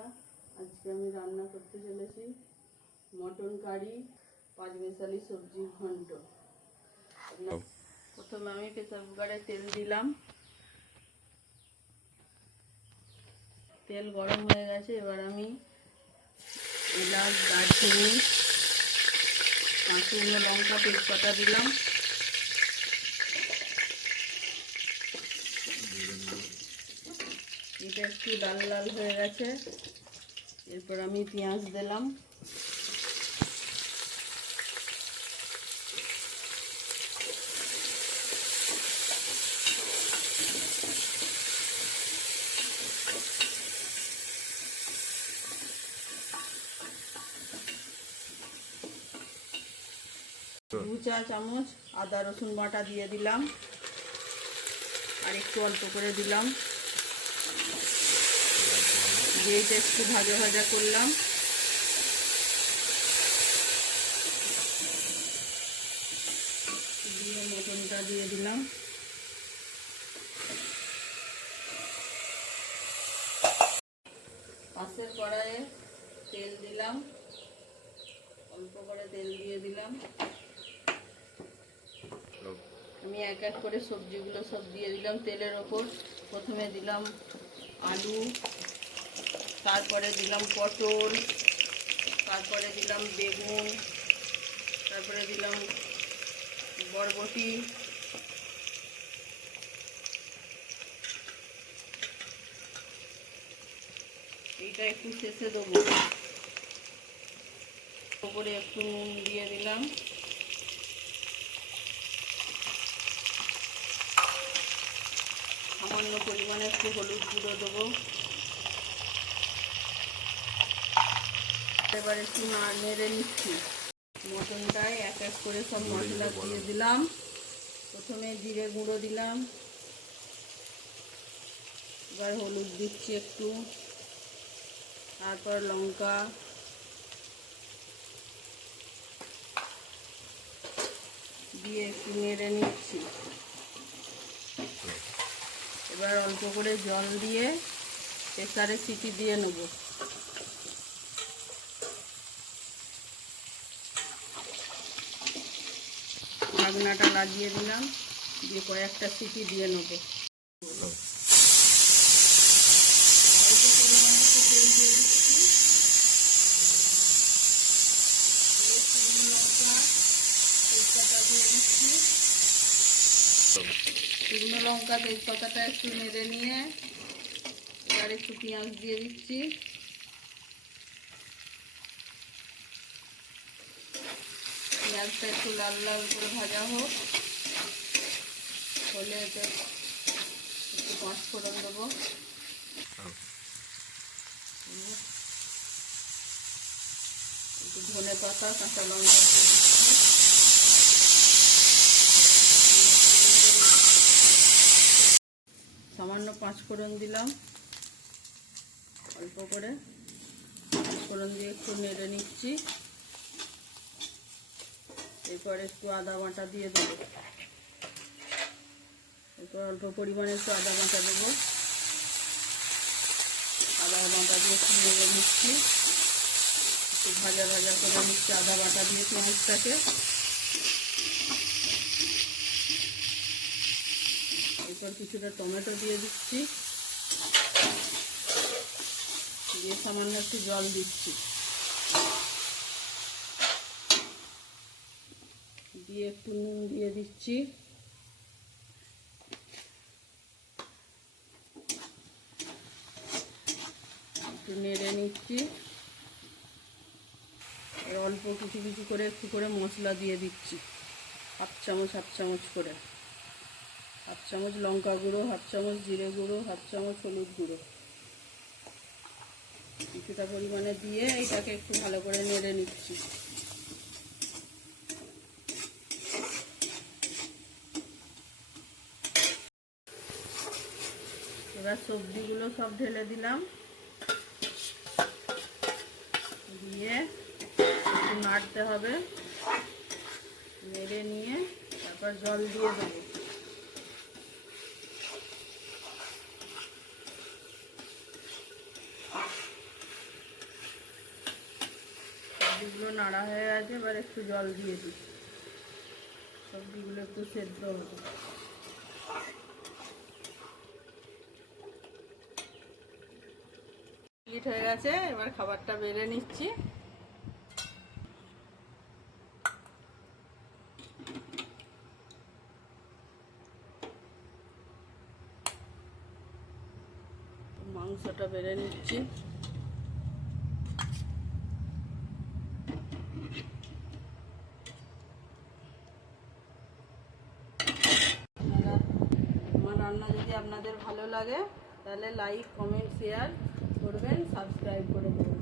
বন্ধুরা, আজকে আমি রান্না করতে চলেছি মটন কারি, পাঁচমেশালি সবজি ঘন্ট। প্রথমে আমি প্রেসার কুকারে তেল দিলাম। তেল গরম হয়ে গেছে। এবার আমি এলাচ, দারচিনি, শুকনো লঙ্কা, তেজপাতা দিলাম। এটা একটু লাল লাল হয়ে গেছে। এরপর আমি পেঁয়াজ দিলাম। দু চা চামচ আদা রসুন বাটা দিয়ে দিলাম, আর একটু অল্প করে দিলাম। দিয়ে এটা একটু ভাজা ভাজা করলাম। দিয়ে মটনটা দিয়ে দিলাম। পাশের কড়াইয়ে তেল দিলাম, অল্প করে তেল দিয়ে দিলাম। আমি এক এক করে সবজিগুলো সব দিয়ে দিলাম তেলের ওপর। প্রথমে দিলাম আলু, তারপরে দিলাম পটল, তারপরে দিলাম বেগুন, তারপরে দিলাম বরবটি, এইটা একটু শেষে দেবো। ওপরে একটু নুন দিয়ে দিলাম। সামান্য পরিমাণে একটু হলুদ গুঁড়ো দেবো। এবার একটু নেড়ে নিচ্ছি। মটনটায় এক এক করে সব মশলা দিয়ে দিলাম। প্রথমে জিরে গুঁড়ো দিলাম, এবার হলুদ দিচ্ছি একটু, তারপর লঙ্কা, দিয়ে একটু নেড়ে নিচ্ছি। এবার অল্প করে জল দিয়ে প্রেসারে সিটি দিয়ে নেব। ঢাকনাটা লাগিয়ে দিলাম, দিয়ে কয়েকটা সিটি দিয়ে নেব। শুকনো লঙ্কা, তেজপাতাটা একটু নেড়ে নিয়ে এবার একটু পেঁয়াজ দিয়ে দিচ্ছি। পেঁয়াজটা একটু লাল লাল করে ভাজা হোক, হলে এতে একটু পাঁচফোড়ন দেবো। একটু ধনে পাতা, কাঁচা লঙ্কা, সামান্য পাঁচফোড়ন দিলাম অল্প করে। পাঁচফোড়ন দিয়ে একটু নেড়ে নিচ্ছি। এরপর একটু আদা বাটা দিয়ে দেবো। এরপর অল্প পরিমাণে একটু আদা বাটা দেবো। আদা বাটা দিয়ে একটু নেড়ে নিচ্ছি। একটু ভাজা ভাজা করে নিচ্ছি আদা বাটা দিয়ে পেঁয়াজটাকে। এরপর কিছুটা টমেটো দিয়ে দিচ্ছি, দিয়ে সামান্য একটু জল দিচ্ছি। দিয়ে একটু নুন দিয়ে দিচ্ছি। একটু নেড়ে নিচ্ছি। আর অল্প কিছু কিছু করে একটু করে মশলা দিয়ে দিচ্ছি। হাফ চামচ করে। হাফ চামচ লঙ্কা গুঁড়ো, হাফ চামচ জিরে গুঁড়ো, হাফ চামচ হলুদ গুঁড়ো, কিছুটা পরিমাণে দিয়ে এটাকে একটু ভালো করে নেড়ে নিচ্ছি। এবার সবজিগুলো সব ঢেলে দিলাম, দিয়ে একটু নাড়তে হবে। নেড়ে নিয়ে তারপর জল দিয়ে দেবো। সবজিগুলো নাড়া হয়ে গেছে, এবার একটু জল দিয়ে দিই, সবজিগুলো একটু সেদ্ধ হবে। হিট হয়ে গেছে, এবার খাবারটা বেড়ে নিচ্ছি। মাংসটা বেড়ে নিচ্ছি। আমার রান্না যদি আপনাদের ভালো লাগে তাহলে লাইক, কমেন্ট, শেয়ার করবেন, সাবস্ক্রাইব করে দেবেন।